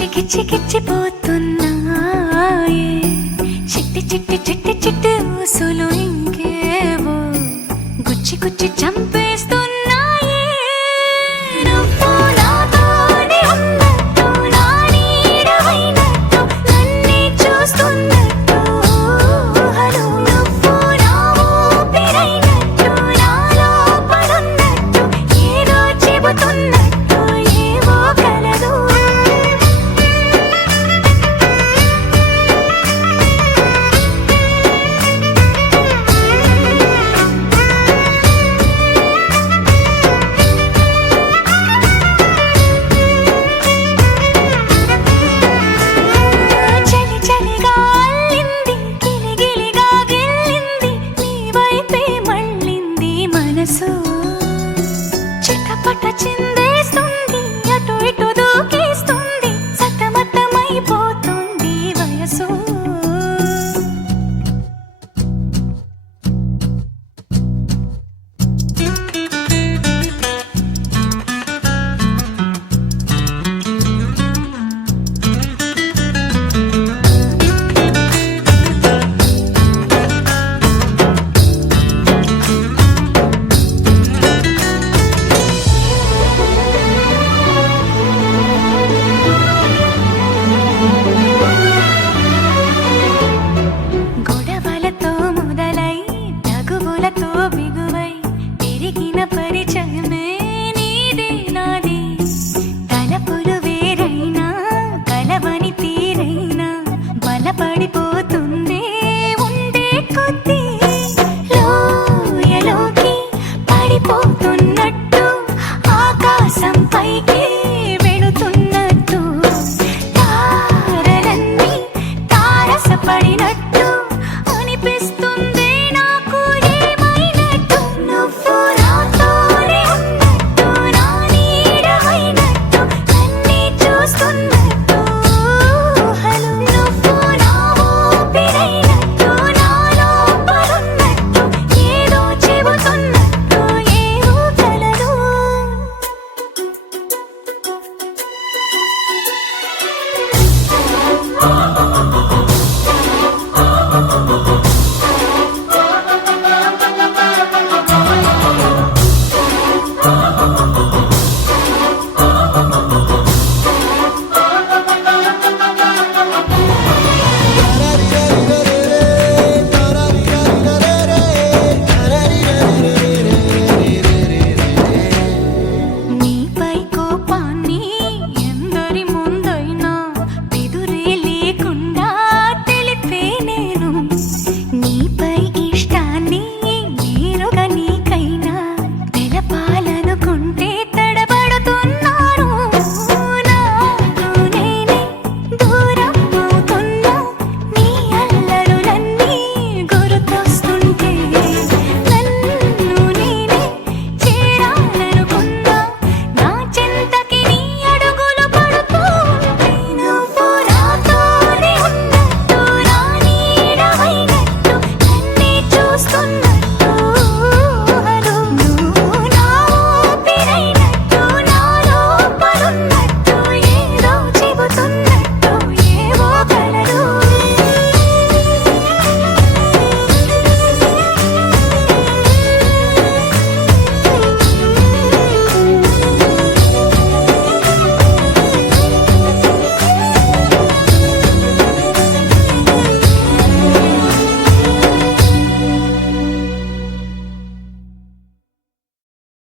గిచ్చిపోతున్నాయే చిట్టి చిట్టి చిట్టి చిట్టి ఊసులు ఇంకేవో గుచ్చి గుచ్చి చంపేస్తున్నాయే నువ్వు నాతోనే ఉన్నట్టు నా నీడవైనట్టు నన్నే చూస్తున్నట్టు ఊహలు నువ్వు నా ఊపిరైనట్టు నాలో పడున్నట్టు ఏదో చెబుతున్నట్టు ఏవో కలదు చిట్టపట చిందేస్తుంది అటు ఇటు దూకేస్తుంది సతమతమైపోతుంది వయసు బిగువై పెరిగిన పరిచయమే నీదే నాది తలపులు వేరైనా కలవని తీరైనా బలపడిపోతుందే ఉండే కొద్దీ లోయలోకి పడిపోతున్నట్టు ఆకాశం పైకి